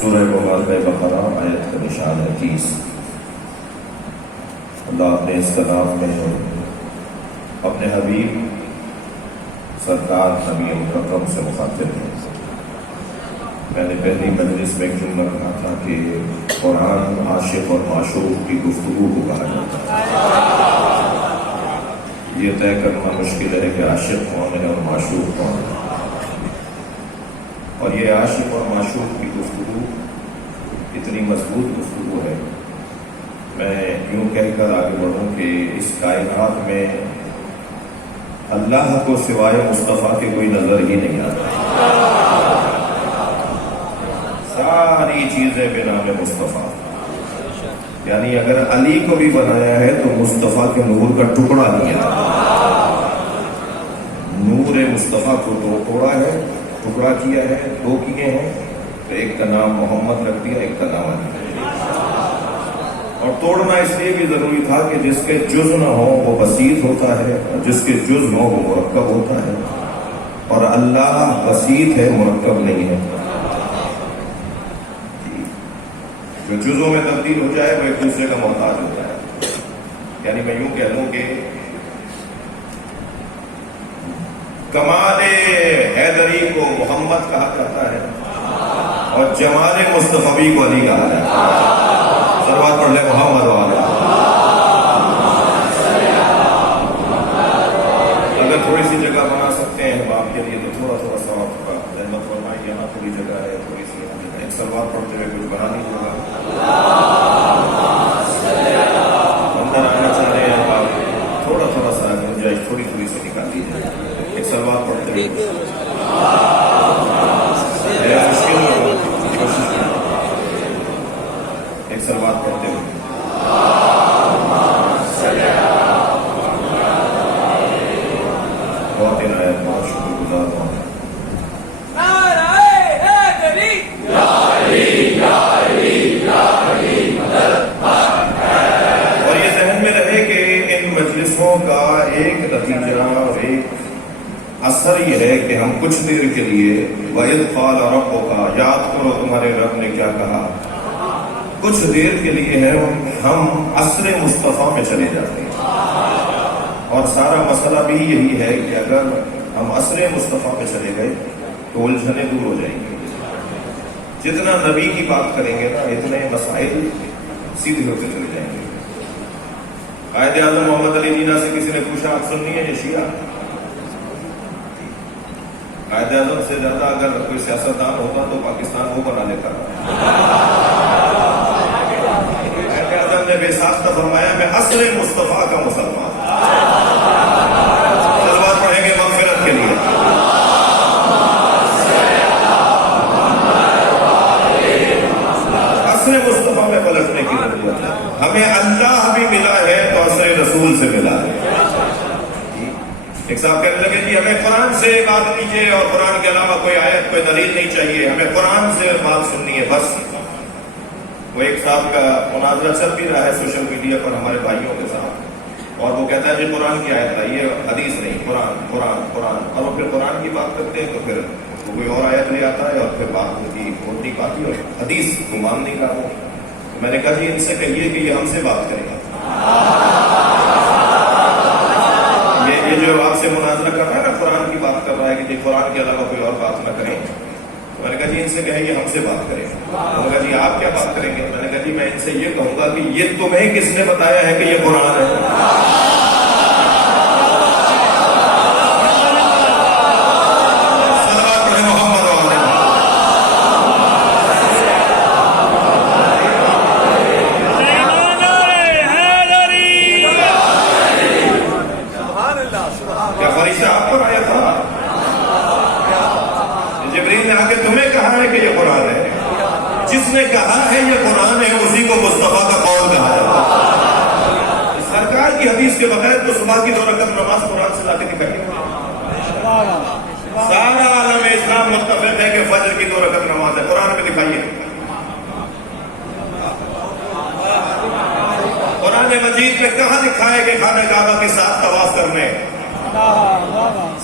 سورہ بقرہ آیت کا نشان ہے 30۔ اللہ نے اس کلام میں اپنے حبیب سرکار نبی مکرم سے مخاطب ہے۔ میں نے پہلی مجلس میں جملہ کہا تھا کہ قرآن عاشق اور معشوق کی گفتگو کو کہا جاتا ہے۔ یہ طے کرنا مشکل ہے کہ عاشق کون ہے اور معشوق کون ہے، اور یہ عاشق اور معشوق کی گفتگو اتنی مضبوط گفتگو ہے، میں یوں کہہ کر آگے بڑھوں کہ اس کائنات میں اللہ کو سوائے مصطفیٰ کے کوئی نظر ہی نہیں آتا۔ ساری چیزیں بنام مصطفیٰ، یعنی اگر علی کو بھی بنایا ہے تو مصطفیٰ کے نور کا ٹکڑا لیا، نور مصطفیٰ کو توڑا ہے، ٹکڑا کیا ہے، دو کیے ہیں، تو ایک کا نام محمد رکھ دیا، ایک کا نام علی۔ اور توڑنا اس لیے بھی ضروری تھا کہ جس کے جز نہ ہو وہ بسیط ہوتا ہے، اور جس کے جز ہو وہ مرکب ہوتا ہے، اور اللہ بسیط ہے، مرکب نہیں ہے۔ جو جزوں میں تبدیل ہو جائے وہ ایک دوسرے کا محتاج ہوتا ہے۔ یعنی میں یوں کہہ لوں کہ کمال حیدری کو محمد کہا جاتا ہے اور جمال مصطفی کو علی کہا جاتا ہے۔ صلوات پڑھ لے محمد والا۔ اگر تھوڑی سی جگہ بنا سکتے ہیں آپ کے لیے تو تھوڑا تھوڑا سا آپ کا رحمت فرمائے، یہاں تھوڑی جگہ ہے، تھوڑی سی یہاں جگہ ہے، ایک صلوات پڑھتے ہوئے کچھ بنا نہیں ہوگا۔ اندر آنا چاہ رہے ہیں آپ، تھوڑا تھوڑا سا گنجائش تھوڑی تھوڑی سی نکال دیجیے، ایک صلوات پڑھتے ہوئے ایک صلوات پڑھتے ہوئے بہت عنایت، بہت شکر گزار ہوں۔ اور یہ ذہن میں رہے کہ ان مجلسوں کا ایک نتیجہ اور ایک اثر یہ ہے کہ ہم کچھ دیر کے لیے وَإِذْ قَالَ رَبُّكَ، یاد کرو تمہارے رب نے کیا کہا، کچھ دیر کے لیے ہے ہم عصر مصطفیٰ میں چلے جاتے ہیں۔ اور سارا مسئلہ بھی یہی ہے کہ اگر ہم عصر مصطفیٰ میں چلے گئے تو الجھنیں دور ہو جائیں گی۔ جتنا نبی کی بات کریں گے نا اتنے مسائل سیدھے ہوتے چلے جائیں گے۔ قائد اعظم محمد علی جناح سے کسی نے پوچھا آپ سننی ہے یہ شیعہ؟ قائد اعظم سے زیادہ اگر کوئی سیاستدان ہوتا تو پاکستان وہ بنا لیتا۔ قائد اعظم نے بے ساختہ فرمایا میں عصر مصطفیٰ کا مسلمان۔ صلوات پڑھیں گے مغفرت کے لیے۔ عصر مصطفیٰ میں پلٹنے کی ضرورت ہے۔ ہمیں اللہ بھی ملا ہے تو عصر رسول سے ملا ہے۔ ایک صاحب کہنے لگے جی ہمیں قرآن سے بات کیجیے اور قرآن کے علاوہ کوئی آیت کوئی دلیل نہیں چاہیے، ہمیں قرآن سے بات سننی ہے بس۔ وہ ایک صاحب کا مناظرہ چل بھی رہا ہے سوشل میڈیا پر ہمارے بھائیوں کے ساتھ، اور وہ کہتا ہے جی قرآن کی آیت ہے، یہ حدیث نہیں، قرآن قرآن قرآن، اور وہ پھر قرآن کی بات کرتے ہیں تو پھر وہ کوئی اور آیت لے آتا ہے اور پھر بات ہوتی ہوتی بات اور حدیث کو مان نہیں رہا ہوں۔ میں نے کہا جی ان سے کہیے کہ یہ ہم سے بات کریں گا، یہ جو آپ سے مناظرہ کر رہا ہے نا قرآن کی بات کر رہا ہے کہ جی قرآن کے علاوہ کوئی اور بات نہ کریں، تو میں نے کہا جی ان سے کہیں یہ ہم سے بات کریں۔ میں نے کہا جی آپ کیا بات کریں گے؟ میں نے کہا جی میں ان سے یہ کہوں گا کہ یہ تمہیں کس نے بتایا ہے کہ یہ قرآن ہے؟ جس نے کہا ہے یہ قرآن ہے اسی کو مصطفیٰ کا قول کہا جاتا ہے۔ سرکار کی حدیث کے بغیر تو صبح کی 2 رکعت نماز قرآن سے لا کے دکھائیے۔ سارا عالم اسلام متفق ہے کہ فجر کی 2 رکعت نماز ہے، قرآن میں دکھائیے۔ قرآن مجید میں کہاں لکھا ہے کہ خانہ کعبہ کے ساتھ طواف کرنے،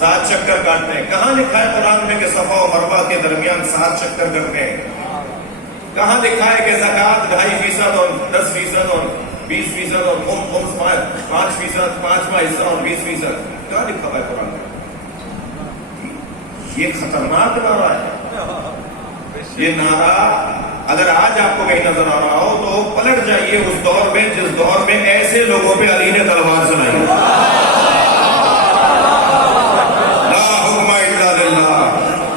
7 چکر کاٹنے؟ کہاں لکھا ہے قرآن میں کہ صفا و مروہ کے درمیان 7 چکر کرنے؟ کہاں لکھا ہے کہ زکات 2.5% اور 10% اور 20% اور 5%، 5واں حصہ اور 20%؟ کہاں لکھا ہوا ہے قرآن میں؟ یہ خطرناک نعرہ ہے۔ یہ نعرہ اگر آج آپ کو کہیں نظر آ رہا ہو تو پلٹ جائیے اس دور میں جس دور میں ایسے لوگوں پہ علی نے تلوار چلائی۔ لا حکم الا للہ۔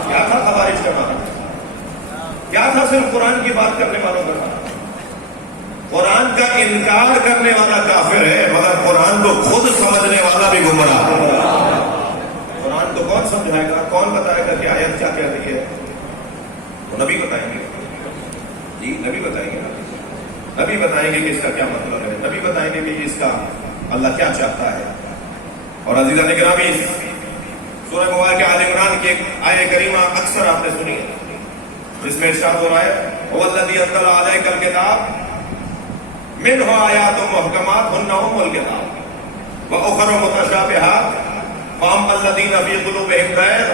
کیا تھا خوارج کا نعرہ؟ کیا تھا صرف قرآن کی بات کرنے والوں کا نعرہ؟ قرآن کا انکار کرنے والا کافر ہے، مگر قرآن کو خود سمجھنے والا بھی گمراہ ہے۔ قرآن کو کون سمجھائے گا؟ کون بتائے گا کہ آیت کیا کہہ رہی ہے؟ تو نبی بتائیں گے۔ جی نبی بتائیں گے، نبی بتائیں گے کہ اس کا کیا مطلب ہے، نبی بتائیں گے کہ اس کا اللہ کیا چاہتا ہے۔ اور عزیزان گرامی، سورہ مبارکہ آل عمران کی ایک آیت کریمہ اکثر آپ نے سنی ہے، جس میں ارشاد ہو رہا ہے هو الذی انزل علیک الکتاب منہ آیات محکمات ہن ام الکتاب واخر متشابہات فاما الذین فی قلوبہم زیغ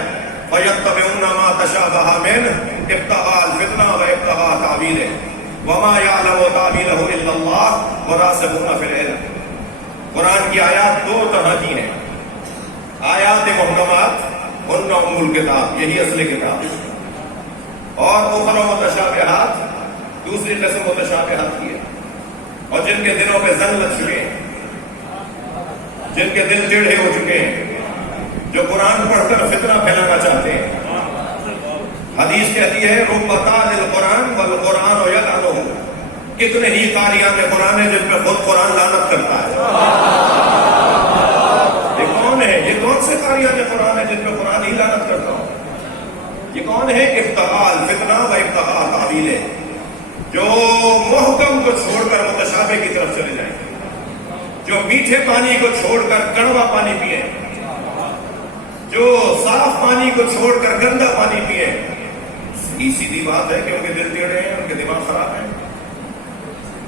فیتبعون ما تشابہ منہ ابتغاء الفتنہ وابتغاء تاویلہ وما یعلم تاویلہ الا اللہ والراسخون فی العلم۔ قرآن کی آیات دو طرح کی ہیں، آیات محکمات ہن ام الکتاب، یہی اصل کتاب، اور اخر متشابہات دوسری قسم متشابہات کی ہے، اور جن کے دلوں پہ زنگ لگ چکے ہیں، جن کے دل ٹیڑھے ہو چکے ہیں، جو قرآن پڑھ کر فتنہ پھیلانا چاہتے ہیں۔ حدیث کہتی ہے رب قارئ القرآن والقرآن یلعنہ، کتنے ہی قاریان قرآن ہیں جن پہ خود قرآن لعنت کرتا ہے۔ یہ کون ہے؟ یہ کون سے قاریان قرآن ہیں جن پہ قرآن ہی لعنت کرتا ہو؟ یہ کون ہے؟ ابتغاء الفتنہ و ابتغاء تاویلہ، جو محکم کو چھوڑ کر متشابہ کی طرف چلے جائیں، جو میٹھے پانی کو چھوڑ کر کڑوا پانی پیے، جو صاف پانی کو چھوڑ کر گندا پانی پیے۔ سیدھی بات ہے کہ ان کے دل ٹیڑھے ہیں، ان کے دماغ خراب ہیں۔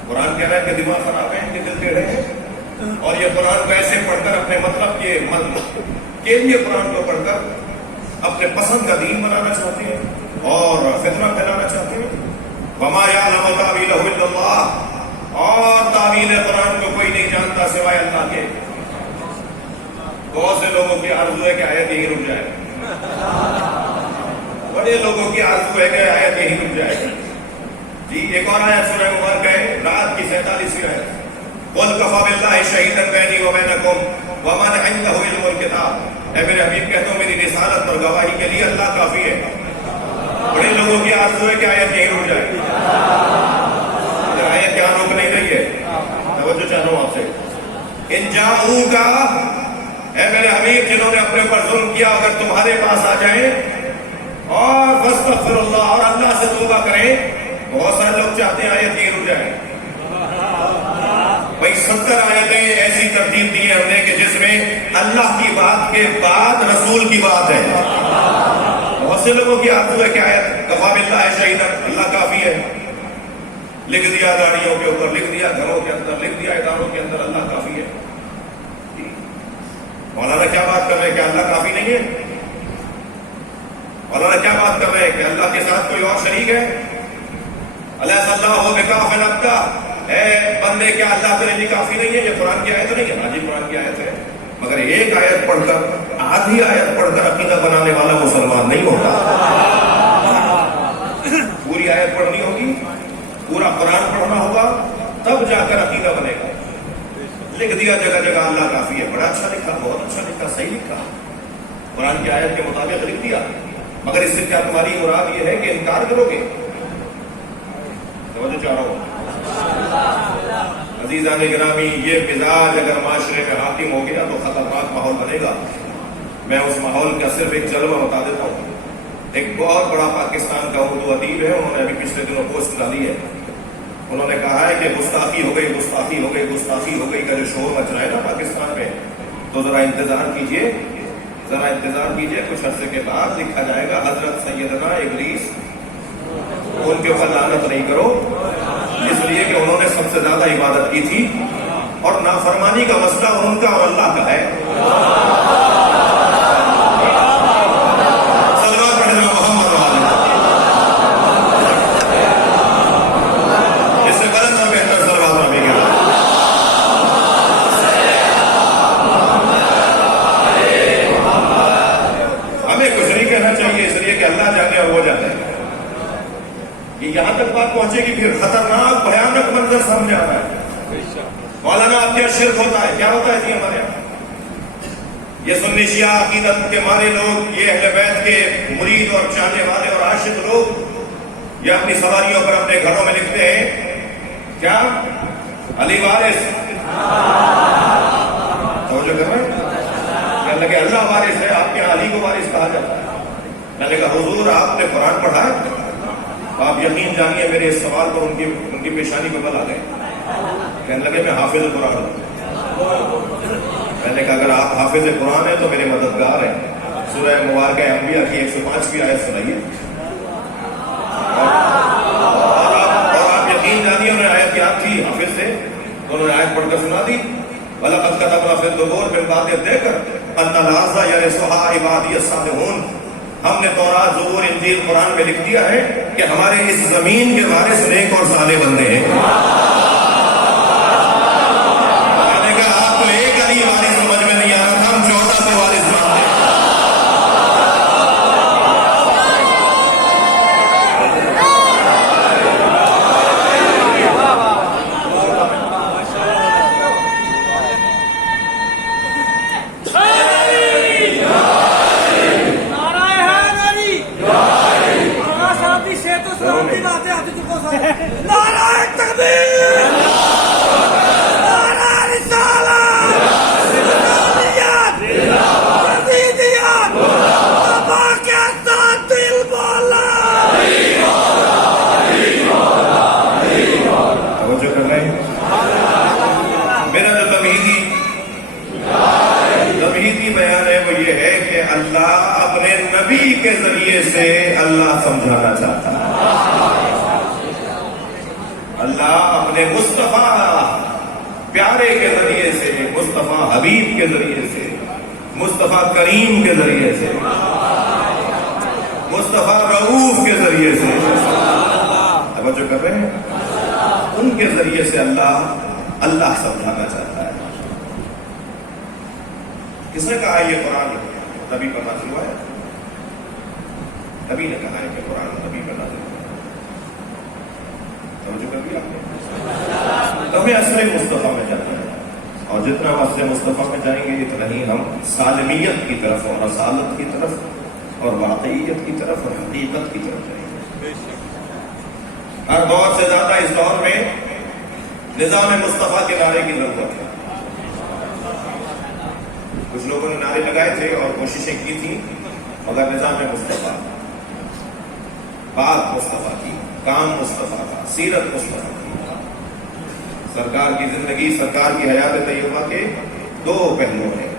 قرآن کہہ رہا ہے کہ دماغ خراب ہے، ان کے دل ٹیڑھے ہیں، اور یہ قرآن کو ایسے پڑھ کر اپنے مطلب کے لیے قرآن کو پڑھ کر اپنے پسند کا دین بنانا چاہتے ہیں اور فتنہ پھیلانا چاہتے ہیں۔ وما یعلم تاویلہ الا اللہ، اور تعویل قرآن کو کوئی نہیں جانتا سوائے اللہ کے۔ بہت سے لوگوں کی آرزو ہے کہ آیت یہی رک جائے، بڑے لوگوں کی آرزو ہے کہ آیت یہی رک جائے۔ جی ایک اور آیت سورہ مبارکہ ہے، رات کی 47ویں آیت، قل کفی باللہ شہیدا بینی و بینکم ومن عندہ علم الکتاب۔ اے میرے حبیب کہتا ہوں میری رسالت پر گواہی کے لیے اللہ کافی ہے۔ بڑے لوگوں کی آرزو ہے کہ آیت یہی رک جائے، آیت کیا روک نہیں رہی ہے؟ توجہ چاہتا ہوں آپ سے۔ ان جاؤک، اے میرے حبیب جنہوں نے اپنے اوپر ظلم کیا اگر تمہارے پاس آ جائیں اور فاستغفر اللہ، اور اللہ سے توبہ کریں، بہت سارے لوگ چاہتے ہیں آیت یہی رک جائے۔ بھائی 70 آیتیں ایسی ترتیب دی ہیں ہم نے کہ جس میں اللہ کی بات کے بعد رسول کی بات ہے۔ بہت سے لوگوں کی آرزو ہے کہ آیت کفی باللہ شہیدا، اللہ کافی ہے، لکھ دیا گاڑیوں کے اوپر، لکھ دیا گھروں کے اندر، لکھ دیا اداروں کے اندر، اللہ کافی ہے۔ مولانا کیا بات کر رہے ہیں کہ اللہ کافی نہیں ہے؟ مولانا کیا بات کر رہے ہیں کہ اللہ کے ساتھ کوئی اور شریک ہے؟ الیس اللہ بکاف عبدہ، اے بندے کیا اللہ تیرے لیے کافی نہیں ہے؟ یہ قرآن کی آیت نہیں ہے؟ ہاں جی قرآن کی آیت ہے، مگر ایک آیت پڑھ کر، آدھی آیت پڑھ کر عقیدہ بنانے والا مسلمان نہیں ہوتا۔ پوری آیت پڑھنی ہوگی، پورا قرآن پڑھنا ہوگا، تب جا کر عقیدہ بنے گا۔ لکھ دیا جگہ جگہ اللہ کافی ہے، بڑا اچھا لکھا، بہت اچھا لکھا، صحیح لکھا، قرآن کی آیت کے مطابق لکھ دیا، مگر اس سے کیا تمہاری مراد یہ ہے کہ انکار کرو گے؟ توجہ چاہ رہا ہوں عزیزان گرامی، یہ مزاج اگر معاشرے میں حاکم ہو گیا تو خطرناک ماحول بنے گا۔ میں اس ماحول کا صرف ایک جلوہ بتا دیتا ہوں۔ ایک بہت بڑا پاکستان کا اردو ادیب ہے، انہوں نے ابھی پچھلے دنوں پوسٹ ڈالی ہے، انہوں نے کہا ہے کہ گستاخی ہو گئی، گستاخی ہو گئی، گستاخی ہو گئی کا جو شور مچ رہا ہے نا پاکستان میں، تو ذرا انتظار کیجئے، ذرا انتظار کیجئے، کچھ عرصے کے بعد لکھا جائے گا حضرت سیدنا ابلیس، ان کے اوپر لعنت نہیں کرو، اس لیے کہ انہوں نے سب سے زیادہ عبادت کی تھی، اور نافرمانی کا مسئلہ ان کا اور اللہ کا ہے۔ نہیں کہنا چاہیے اس لیے کہ اللہ جانے اور وہ جاتا ہے. یہ یہاں تک بات پہنچے گی پھر خطرناک بھیانک منظر سامنے آ رہا ہے. مولانا آپ کے یہاں شرک ہوتا ہے. کیا ہوتا ہے جی ہمارے یہاں؟ یہ سنی شیعہ عقیدت کے مارے لوگ، یہ اہل بیت کے مرید اور چاہنے والے اور عاشق لوگ، یہ اپنی سواریوں پر اپنے گھروں میں لکھتے ہیں کیا؟ علی وارث. توجہ کر رہے ہیں؟ کہنے لگے اللہ وارث ہے، آپ کے یہاں علی کو وارث کہا جاتا ہے. میں نے کہا حضور آپ نے قرآن پڑھا ہے؟ آپ یقین جانیے میرے اس سوال پر ان کی پیشانی کو بل آ گئے. کہنے لگے میں حافظ قرآن ہوں. میں نے کہا اگر آپ حافظ قرآن ہیں تو میرے مددگار ہیں. سورہ مبارکہ انبیاء کی 105 آیت سنائیے. اور آپ یقین جانیے انہوں نے آیت یاد تھی، حافظ تھے تو انہوں نے آیت پڑھ کر سنا دی. وَلَقَدْ كَتَبْنَا فِي الزُّبُورِ من بعد دے کر أَنَّ الْأَرْضَ يَرِثُهَا عِبَادِيَ الصَّالِحُونَ. ہم نے تورات، زبور، انجیل، قرآن میں لکھ دیا ہے کہ ہمارے اس زمین کے وارث نیک اور صالح بندے ہیں. میں نے کہا آپ کو ایک علی وارث سمجھ میں نہیں آ رہا تھا، ہم 14 کو وارث مانتے ہیں. کے ذریعے سے اللہ سمجھانا چاہتا ہے. اللہ اپنے مصطفیٰ پیارے کے ذریعے سے، مصطفیٰ حبیب کے ذریعے سے، مصطفیٰ کریم کے ذریعے سے، مصطفیٰ رؤوف کے ذریعے سے، توجہ کر رہے ہیں، ان کے ذریعے سے اللہ سمجھانا چاہتا ہے. کس نے کہا یہ قرآن نبی پر نازل ہوا ہے؟ نبی نے کہا ہے کہ قرآن نبی پر نازل ہوا ہے. توجہ کر دیا آپ نے؟ تو ہمیں اصل مصطفیٰ میں جانا ہے، اور جتنا ہم اصل مصطفیٰ میں جائیں گے اتنا ہی ہم سالمیت کی طرف اور رسالت کی طرف اور واقعیت کی طرف اور حقیقت کی طرف جائیں گے. ہر دور سے زیادہ اس دور میں نظام مصطفیٰ کے نعرے کی ضرورت ہے. کچھ لوگوں نے نعرے لگائے تھے اور کوششیں کی تھی، مگر نظام مصطفیٰ، بات مصطفیٰ کی، کام مصطفیٰ کا، سیرت مصطفیٰ کی. سرکار کی زندگی، سرکار کی حیات طیبہ کے دو پہلو ہیں،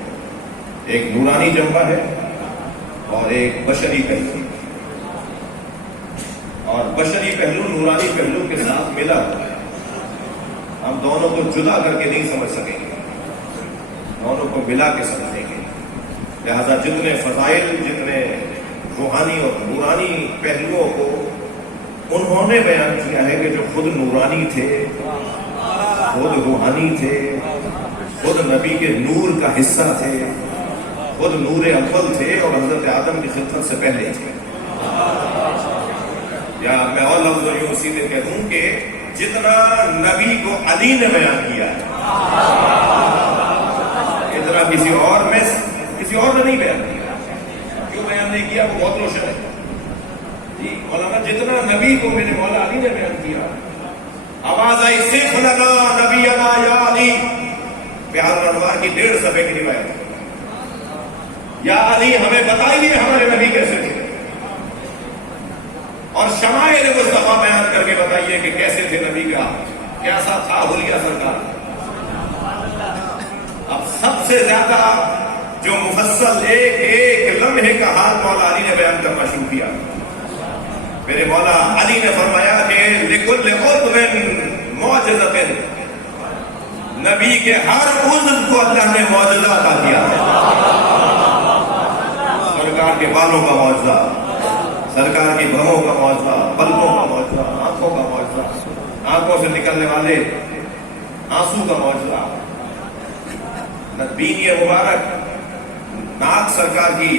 ایک نورانی جنبہ ہے اور ایک بشری پہلو. اور بشری پہلو نورانی پہلو کے ساتھ ملا ہوا ہے. ہم دونوں کو جدا کر کے نہیں سمجھ سکیں گے، دونوں کو ملا کے سمجھیں گے. لہذا جتنے فضائل، جتنے روحانی اور نورانی پہلوؤں کو انہوں نے بیان کیا ہے کہ جو خود نورانی تھے، خود روحانی تھے، خود نبی کے نور کا حصہ تھے، خود نور اول تھے اور حضرت آدم کی خلقت سے پہلے تھے. یا میں اور لفظ یوں سیدھے کہہ دوں کہ جتنا نبی کو علی نے بیان کیا ہے اتنا کسی اور نے نہیں بیان کیا. کیوں بیان نہیں کیا؟ وہ بہت روشن ہے جی. مولانا جتنا نبی کو میرے مولا علی نے بیان کیا، آواز آئی سکھ لگا نبی انا یا علی، بہار انوار کی 1.5 صفحے کی روایت ہے. یا علی ہمیں بتائیے ہمارے نبی کیسے تھے، اور شمائل مصطفیٰ بیان کر کے بتائیے کہ کیسے تھے نبی کا، کیسا تھا حلیہ سرکار. اب سب سے زیادہ جو مفصل ایک ایک لمحے کا حال مولا علی نے بیان کرنا شروع کیا. میرے مولا علی نے فرمایا کہ لِكُلِّ عُضْوٍ مُعْجِزَةٍ، نبی کے ہر عضو کو اللہ نے معجزہ عطا کیا ہے. سرکار کے بالوں کا معجزہ، سرکار کی بھووں کا معجزہ، پلکوں کا معجزہ، آنکھوں کا معجزہ، آنکھوں سے نکلنے والے آنسو کا معجزہ، بینی مبارک، ناک سرکار کی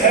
6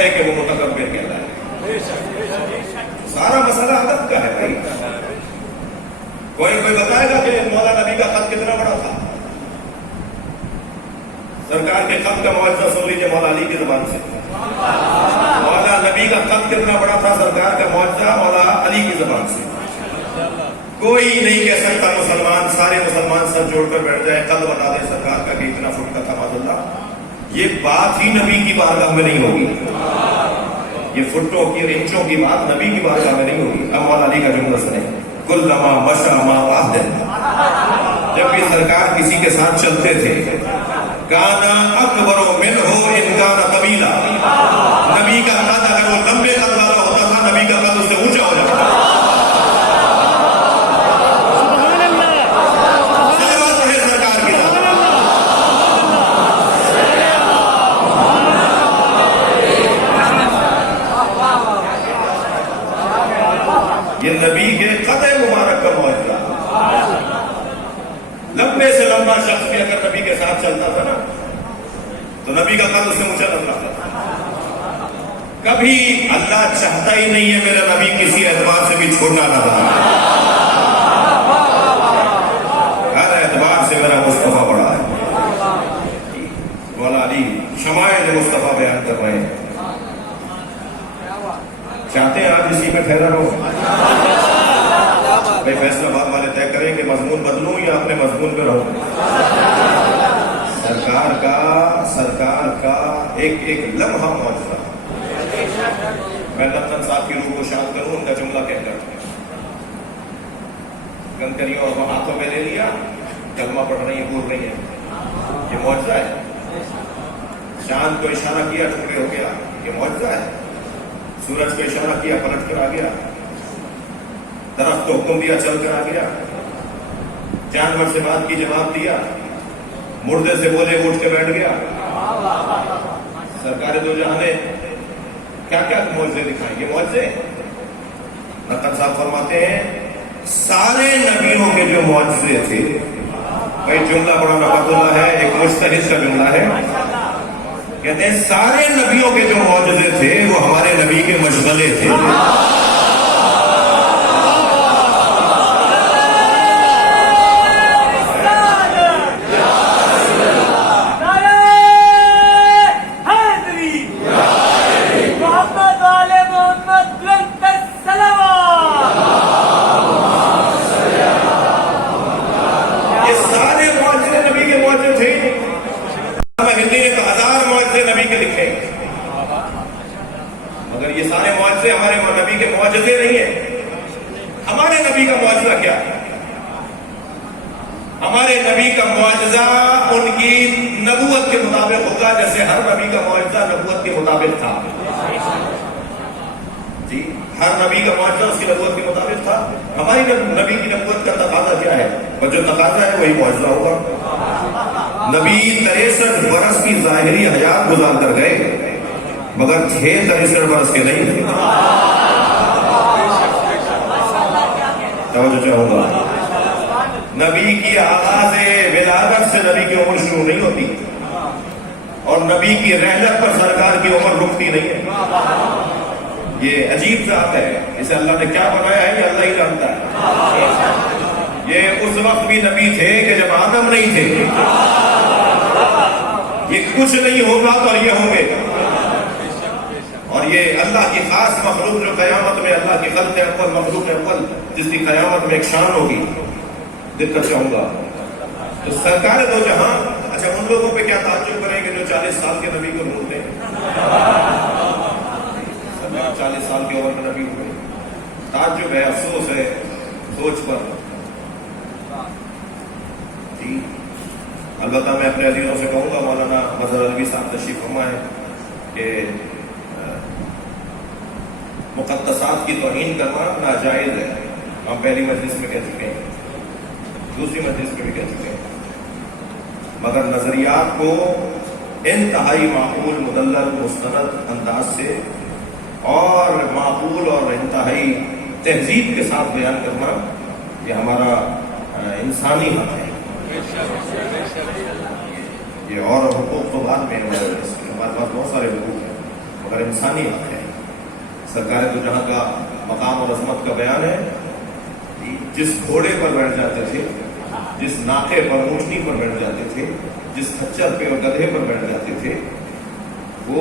ہے کہ وہ متکبر کہلائے. سارا مسئلہ ادب کا ہے بھائی. کوئی بتائے گا کہ مولا نبی کا خط کتنا بڑا تھا؟ سرکار کے خط کا معاوضہ سن لیجیے مولا علی کی زبان سے. مولا نبی کا خط کتنا بڑا تھا؟ سرکار کا معاوضہ مولا علی کی زبان سے. کوئی نہیں کہہ سکتا مسلمان، سارے مسلمان سر جوڑ کر بیٹھ جائے، قد بتا دے سرکار کا کہ اتنا فٹ کا تھا. معاذ اللہ، یہ بات ہی نبی کی بارگاہ میں نہیں ہوگی. یہ فٹوں کی اور انچوں کی بات نبی کی بارگاہ میں نہیں ہوگی. اب مولا علی کا جملہ سنیں، کلما مشى مع واحد، جب بھی سرکار کسی کے ساتھ چلتے تھے، کانا اکبر منہ ان کان طویلا، نبی کا قد اگر وہ لمبے قد والا ہوتا تھا، نبی کا قد اس سے اونچا ہو جاتا تھا. یہ نبی کے قد مبارک کا معاوضہ. لمبے سے لمبا شخص بھی اگر نبی کے ساتھ چلتا تھا نا تو نبی کا قد اس سے اونچا نظر آتا تھا. کبھی اللہ چاہتا ہی نہیں ہے میرا نبی کسی اعتبار سے بھی چھوٹا نہ بنا. ہر اعتبار سے میرا مصطفیٰ بڑا ہے. مولا علی شمائل مصطفیٰ بیان کر رہے ہیں. چاہتے ہیں آپ اسی میں ٹھہرا رہو؟ بھائی فیصلہ باد والے طے کریں کہ مضمون بدلوں یا اپنے مضمون پہ رہوں. سرکار کا ایک ایک لمحہ معجزہ. میں لندن صاحب کی روح کو شاد کروں، ان کا جملہ کہہ کر کنکریوں اور ہاتھوں میں لے لیا، کلمہ پڑھ رہی ہیں، بول رہی ہیں. یہ معجزہ ہے. چاند کو اشارہ کیا، ٹکڑے ہو گیا. یہ معجزہ ہے. سورج کو اشارہ کیا، پلٹ کر آ گیا. درخت کو حکم دیا، چل کر آ گیا. جانور سے بات کی، جواب دیا. مردے سے بولے، اٹھ کے بیٹھ گیا. سرکار دو جہاں نے کیا کیا معجزے دکھائیں. یہ معجزے نقد صاحب فرماتے ہیں سارے نبیوں کے جو معجزے تھے. بھائی جملہ بڑا نقد اللہ ہے، ایک مجتہد کا جملہ ہے. کہتے ہیں سارے نبیوں کے جو معجزے تھے وہ ہمارے نبی کے مشغلے تھے. مگر یہ سارے معجزے ہمارے نبی کے معجزے نہیں ہیں. ہمارے نبی کا معجزہ کیا ہے؟ ہمارے نبی کا معجزہ ان کی نبوت کے مطابق ہوگا، جیسے ہر نبی کا معجزہ نبوت کے مطابق تھا. جی، ہر نبی کا معجزہ اس کی نبوت کے مطابق تھا. ہماری نبی کی نبوت کا تقاضا کیا ہے؟ اور جو تقاضا ہے وہی معجزہ ہوگا. نبی 63 برس کی ظاہری حیات گزار کر گئے، مگر 63 برس کے نہیں تھے. توجہ چاہوں گا. نبی کی آغاز ولادت سے نبی کی عمر شروع نہیں ہوتی، اور نبی کی رحلت پر سرکار کی عمر رکتی نہیں ہے. یہ عجیب ذات ہے. اسے اللہ نے کیا بنایا ہے یہ اللہ ہی جانتا ہے. یہ اس وقت بھی نبی تھے کہ جب آدم نہیں تھے. یہ کچھ نہیں ہوگا تو یہ ہوں گے. اور یہ اللہ کی خاص مخلوق جو قیامت میں اللہ کی خلق اول، مخلوق اول، جس کی قیامت میں ایک شان ہوگی. دقت چاہوں گا تو سرکار دو جہاں. اچھا، ان لوگوں پہ کیا تعجب کریں گے جو 40 سال کے نبی کو ڈھونڈتے ہیں؟ 40 سال کی عمر میں نبی ہوئے. تعجب ہے، افسوس ہے سوچ پر. جی، البتہ میں اپنے عزیزوں سے کہوں گا، مولانا مظہر علوی صاحب تشریف فرما ہے کہ مقدسات کی توہین کرنا ناجائز ہے. ہم پہلی مجلس میں کہہ چکے ہیں، دوسری مجلس میں بھی کہہ چکے ہیں. مگر نظریات کو انتہائی معقول، مدلل، مستند انداز سے اور معقول اور انتہائی تہذیب کے ساتھ بیان کرنا یہ ہمارا انسانی حق ہے. یہ اور حقوق تو بعد میں، ہمارے پاس بہت سارے حقوق ہیں. مگر انسانی حق ہے. سرکار تو جہاں کا مقام اور عظمت کا بیان ہے، جس گھوڑے پر بیٹھ جاتے تھے، جس ناقے پر اونٹنی پر بیٹھ جاتے تھے، جس کھچر پہ اور گدھے پر بیٹھ جاتے تھے، وہ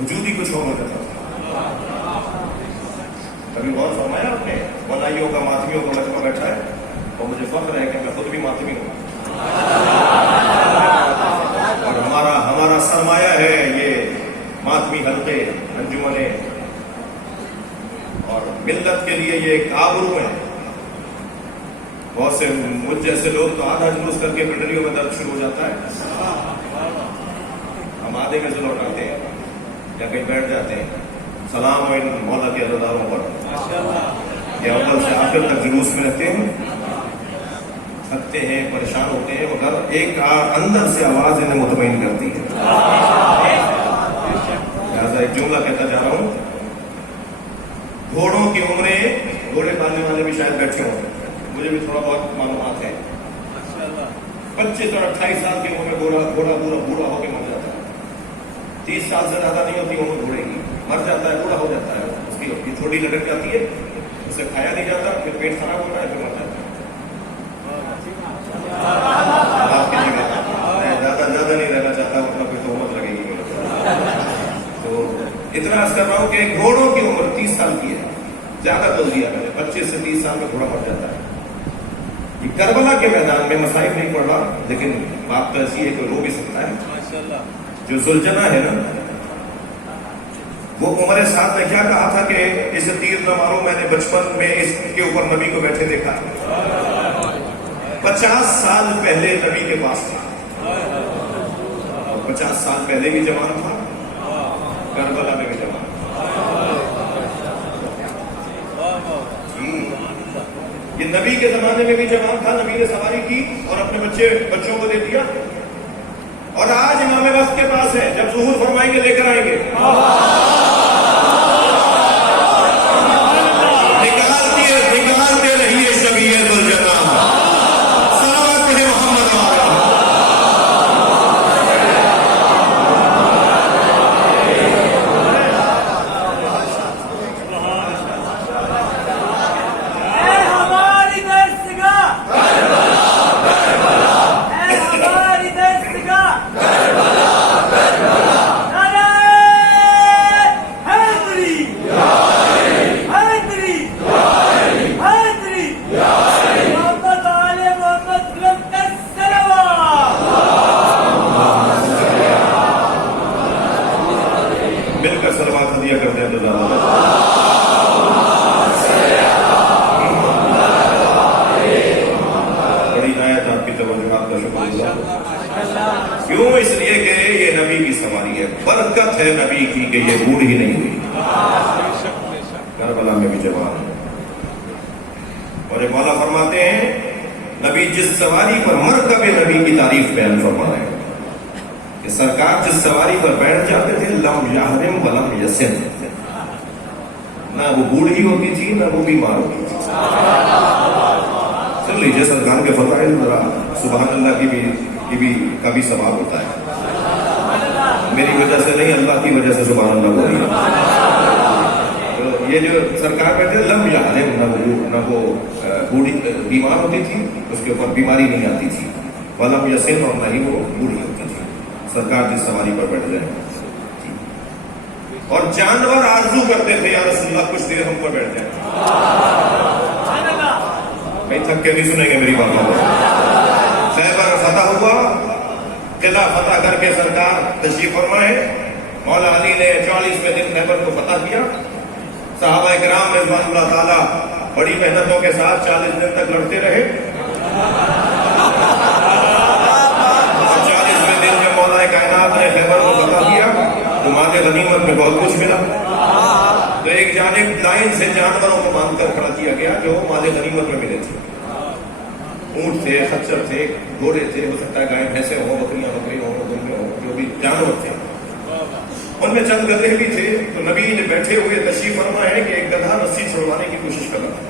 وجود ہی کچھ اور ہو جاتا تھا. کبھی غور فرمایا آپ نے؟ مولائیوں کا ماتمیوں کا مجمع بیٹھا ہے اور مجھے فخر ہے کہ میں خود بھی ماتمی ہوں، اور ہمارا سرمایہ ہے یہ ماتمی حلقے، انجمنیں، اور ملت کے لیے یہ ایک آبرو ہے. بہت سے مجھ جیسے لوگ تو آدھا جلوس کر کے پنڈلیوں میں درد شروع ہو جاتا ہے، ہم آدھے میں سے لوٹاتے ہیں یا کہیں بیٹھ جاتے ہیں. سلام ہو ان مولا کے عزاداروں پر، یہ اول سے آخر تک جلوس میں رہتے ہیں، تھکتے ہیں، پریشان ہوتے ہیں، مگر ایک اندر سے آواز انہیں مطمئن کرتی ہے. لہٰذا ایک جملہ کہتا جا رہا ہوں، گھوڑوں کی عمریں، گھوڑے پالنے والے بھی شاید بیٹھے ہوں، مجھے بھی تھوڑا بہت معلومات ہے. 25 اور 28 سال کی عمر میں گھوڑا پورا بوڑھا ہو کے مر جاتا ہے. 30 سال سے زیادہ نہیں ہوتی عمر گھوڑے کی، مر جاتا ہے، بوڑھا ہو جاتا ہے. اس کی تھوڑی لٹک جاتی ہے، اسے کھایا نہیں جاتا، پھر پیٹ خراب ہوتا ہے، پھر مر جاتا ہے. آپ کی جگہ زیادہ نہیں رہنا چاہتا، اپنا کوئی تہمت لگے گی. تو اتنا عرض کر رہا ہوں کہ گھوڑوں کی عمر 30 سال کی ہے، زیادہ توجہ کرے. 25 سے 30 سال میں گھوڑا مر جاتا ہے. یہ کربلا کے میدان میں مسائل نہیں پڑھ رہا، لیکن بات تو ایسی ہے کہ رو بھی سکتا ہے. جو زلجنا ہے نا، وہ عمر سعد نے کیا کہا تھا کہ اسے تیر نہ مارو، میں نے بچپن میں اس کے اوپر نبی کو بیٹھے دیکھا. 50 سال پہلے نبی کے پاس تھا، اور 50 سال پہلے بھی جوان تھا، کربلا میں بھی جوان. یہ نبی کے زمانے میں بھی جوان تھا، نبی نے سواری کی اور اپنے بچوں کو دے دیا، اور آج امام وقت کے پاس ہے. جب ظہور فرمائیں گے لے کر آئیں گے. نکالتے رہیے شبیہ ذوالجلال، صلوات پڑھے محمد والا. کرتے ہیں تو زیادہ بڑی آیت آپ کی توجہات کا شکریہ. کیوں؟ اس لیے کہ یہ نبی کی سواری ہے، برکت ہے نبی کی کہ یہ بوڑھ ہی نہیں ہوئی، کربلا میں بھی جوان ہے. اور یہ مولا فرماتے ہیں نبی جس سواری پر مرکب نبی کی تعریف بیان فرما رہے ہیں کہ سرکار جس سواری پر بیٹھ جاتے تھے، لم یحرم ولم یسن، نہ وہ بوڑھی ہوتی تھی نہ وہ بیمار ہوتی تھی. سن لیجیے سرکار کے فضائل ذرا، سبحان اللہ کا بھی ثواب ہوتا ہے، میری وجہ سے نہیں، اللہ کی وجہ سے سبحان اللہ بولی. تو یہ جو سرکار بیٹھے، لم یحرم، نہ وہ بوڑھی بیمار ہوتی تھی، اس کے اوپر بیماری نہیں آتی تھی، ولم یسن، اور نہ ہی وہ بوڑھی ہوتی تھی. سرکار جس سواری پر بیٹھ جائے. اور جانور آرزو کرتے تھے یا رسول اللہ کچھ دیر ہم پر بیٹھ جائیں. کہیں تھک کے نہیں سنیں گے میری باتوں کو. خیبر فتح ہوا، قلعہ فتح کر کے سرکار تشریف فرمائے. مولا علی نے 40ویں دن خیبر کو فتح کیا. صحابہ کرام رضوان اللہ تعالیٰ بڑی محنتوں کے ساتھ 40 دن تک لڑتے رہے. 40ویں دن میں مولا کائنات نے خیبر کو فتح کیا تو مال غنیمت میں بہت کچھ ملا. تو ایک جانب لائن سے جانوروں کو باندھ کر کھڑا کیا گیا جو مال غنیمت میں ملے تھے. اونٹ تھے، خچر تھے، گھوڑے تھے، ہو سکتا ہے گائے بھینسیں ہوں، بکریاں ہوں، دنیا ہوں، جو بھی جانور تھے. ان میں چند گدھے بھی تھے. تو نبی نے بیٹھے ہوئے تشریف فرما ہے کہ ایک گدھا رسی چھڑوانے کی کوشش کر رہا تھا.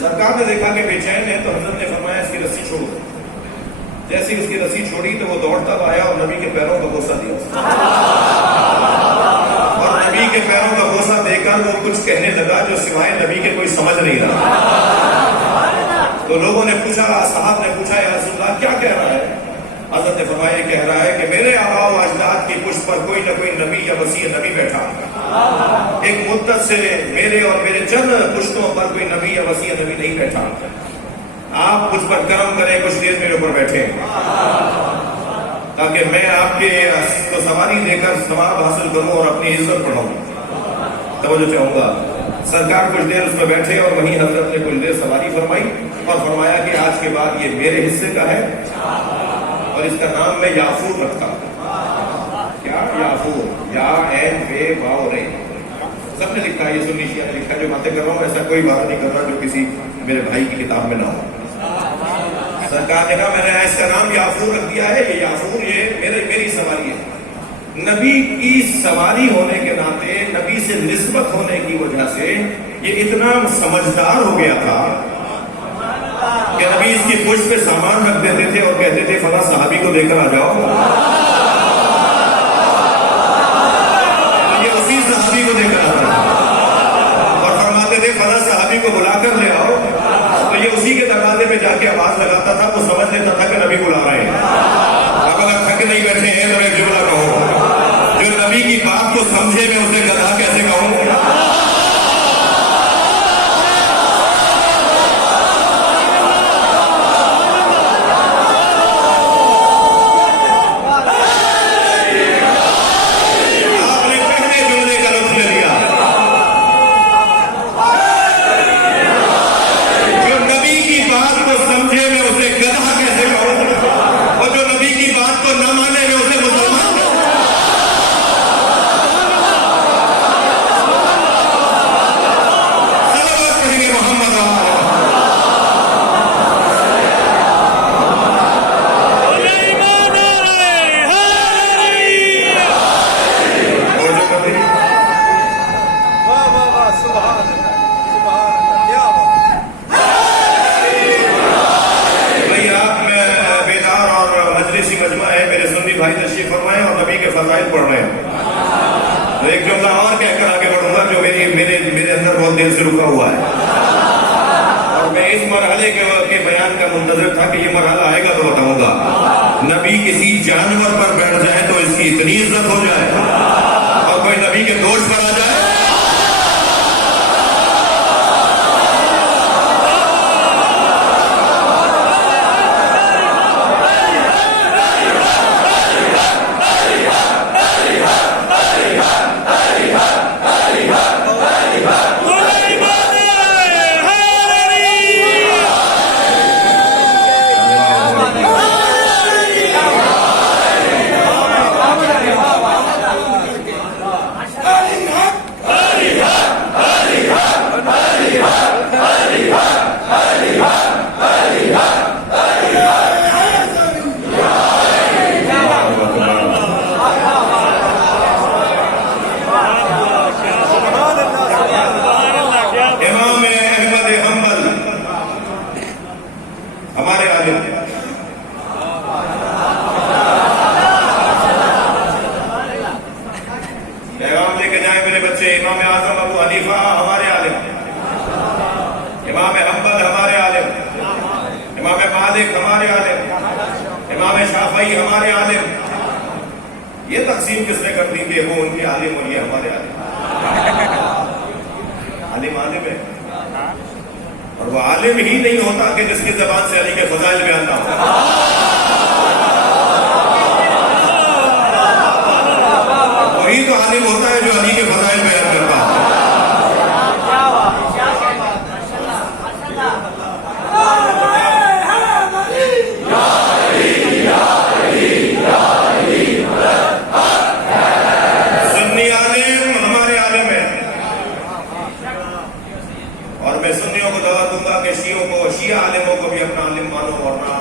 سرکار نے دیکھا کہ بے چین ہے تو حضرت نے فرمایا اس کی رسی چھوڑو. جیسے اس کی رسی چھوڑی تو وہ دوڑتا آیا اور نبی کے پیروں کو بوسہ دیا. جو سوائے نبی کے کوئی سمجھ نہیں رہا۔ تو لوگوں نے پوچھا، صحابہ نے پوچھا یا رسول اللہ کیا کہہ رہا ہے؟ حضرت نے فرمایا یہ کہہ رہا ہے کہ میرے آباء و اجداد کی پشت پر کوئی نہ کوئی نبی یا وصی نبی بیٹھا، ایک مدت سے میرے اور میرے چند پشتوں پر کوئی نبی یا وصی نبی نہیں بیٹھا، آپ مجھ پر کرم کریں، کچھ دیر میرے اوپر بیٹھے تاکہ میں آپ کے کو سواری دے کر ثواب حاصل کروں اور اپنی عزت بڑھاؤں۔ توجہ چاہوں گا، سرکار کچھ دیر اس میں بیٹھے اور وہیں حضرت نے کچھ دیر سواری فرمائی اور فرمایا کہ آج کے بعد یہ میرے حصے کا ہے اور اس کا نام میں یافور رکھتا ہوں۔ کیا یافور؟ یا این بے واو رے، سب نے لکھا ہے، یہ سنی شیعہ نے لکھا ہے۔ جو باتیں کر رہا ہوں ایسا کوئی بات نہیں کر رہا جو کسی میرے بھائی کی کتاب میں نہ ہو۔ سرکار نے کہا میں نے اس کا نام یافور رکھ دیا ہے، یہ یافور یہ میری سواری ہے۔ نبی کی سواری ہونے کے ناطے، نبی سے نسبت ہونے کی وجہ سے یہ اتنا سمجھدار ہو گیا تھا کہ نبی اس کی پشت پہ سامان رکھ دیتے تھے اور کہتے تھے فلاں صحابی کو دے کر آ جاؤ، یہ اسی صحابی کو دے کر آتا اور فرماتے تھے فلاں صحابی کو بلا کر لے آؤ، تو یہ اسی کے دروازے پہ جا کے آواز لگاتا تھا، وہ سمجھ لیتا تھا کہ نبی بلا رہے ہیں۔ اب اگر تھک نہیں بیٹھے ہیں تو ایک جملہ کہوں، جو نبی کی بات کو سمجھے میں اسے گدھا کیسے کہوں؟ دل سے رکا ہوا ہے اور میں اس مرحلے کے بیان کا منتظر تھا کہ یہ مرحلہ آئے گا تو بتاؤں گا۔ نبی کسی جانور پر بیٹھ جائے تو اس کی اتنی عزت ہو جائے اور کوئی نبی کے گوشت پر آ جائے ہمارے عالم۔ یہ تقسیم کس نے کر دی کہ وہ ان کے عالم اور یہ ہمارے عالم؟ عالم عالم ہے اور وہ عالم ہی نہیں ہوتا کہ جس کی زبان سے علی کے فضائل بیان نہ ہو۔ وہی تو عالم ہوتا ہے جو علی کے فضائل بیان کرتا ہے۔ شیعہ عالموں کو بھی اپنا عالم مانو ورنہ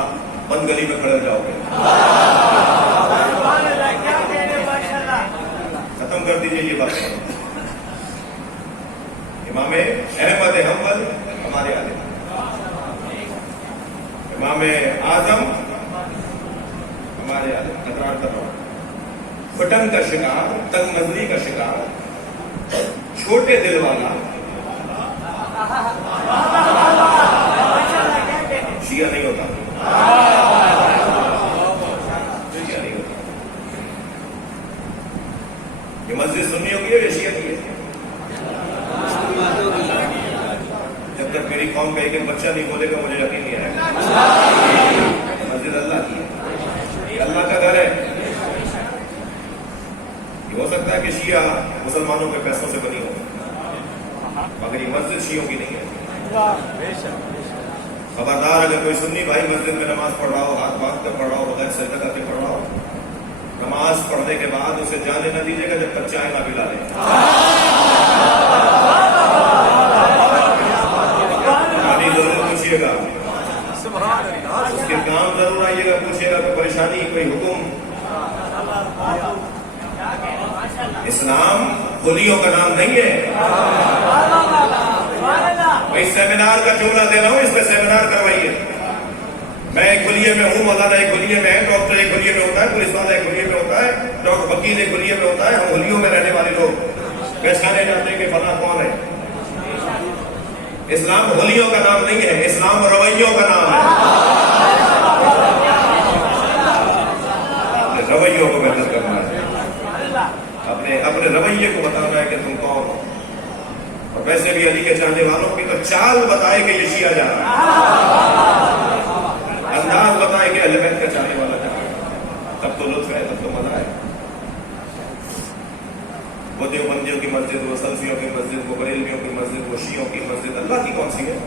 بند گلی میں کھڑے جاؤ گے۔ ختم کر دیجئے یہ بات۔ امام احمد حنبل ہمارے عالم، امام اعظم ہمارے عالم۔ تکرار کر رہا ہوں، پھٹن کا شکار، تنگ نظری کا شکار، چھوٹے دل والا، شیعہ نہیں ہوتا، شیعہ نہیں ہوتا. یہ مسجد سنیوں کی ہے یا شیعہ کی ہے؟ جب تک میری قوم کا ایک بچہ نہیں بولے گا مجھے یقین نہیں آئے گا. مسجد اللہ کی ہے، یہ اللہ کا گھر ہے. یہ ہو سکتا ہے کہ شیعہ مسلمانوں کے پیسوں سے بنی ہو، مگر یہ مسجد شیعوں کی نہیں ہے. خبردار اگر کوئی سنی بھائی مسجد میں نماز پڑھ رہا ہو، ہاتھ باندھ کر پڑھ رہا ہو، بغیر سجدہ کر کے پڑھ رہا ہو، نماز پڑھنے کے بعد اسے جانے نہ دیجیے گا جب تک چائے نہ پلا لے. پانی ضرور پوچھیے گا، اس کے کام ضرور آئیے گا، پوچھیے گا کوئی پریشانی، کوئی حکم. اسلام خلیوں کا نام نہیں ہے. میں سیمینار کا جملہ دے رہا ہوں، اس پہ سیمینار کروائیے. میں ایک خلیے میں ہوں، مولانا ایک خلیے میں ہے، ڈاکٹر ایک خلیے میں ہوتا ہے، پولیس والا ایک خلیے میں ہوتا ہے، ڈاکٹر وکیل ایک خلیے میں ہوتا ہے. ہم خلیوں میں رہنے والے لوگ پہچانے جاتے ہیں کہ فلاں کون ہے. اسلام خلیوں کا نام نہیں ہے، اسلام رویوں کا نام ہے. رویوں کو بہتر کرنا ہے، اپنے رویے کو بتانا ہے کہ تم کون ہو. اور ویسے بھی علی کے چاہنے والوں کی تو چال بتائے کہ یہ شیعہ جا رہا ہے، انداز بتائے کہ اہل بیت کا چاہنے والا جا رہا ہے. تب تو لطف ہے، تب تو مزہ ہے. وہ دیوبندیوں کی مسجد، وہ سلفیوں کی مسجد، وہ بریلویوں کی مسجد، وہ شیعوں کی مسجد، اللہ کی کون سی ہے؟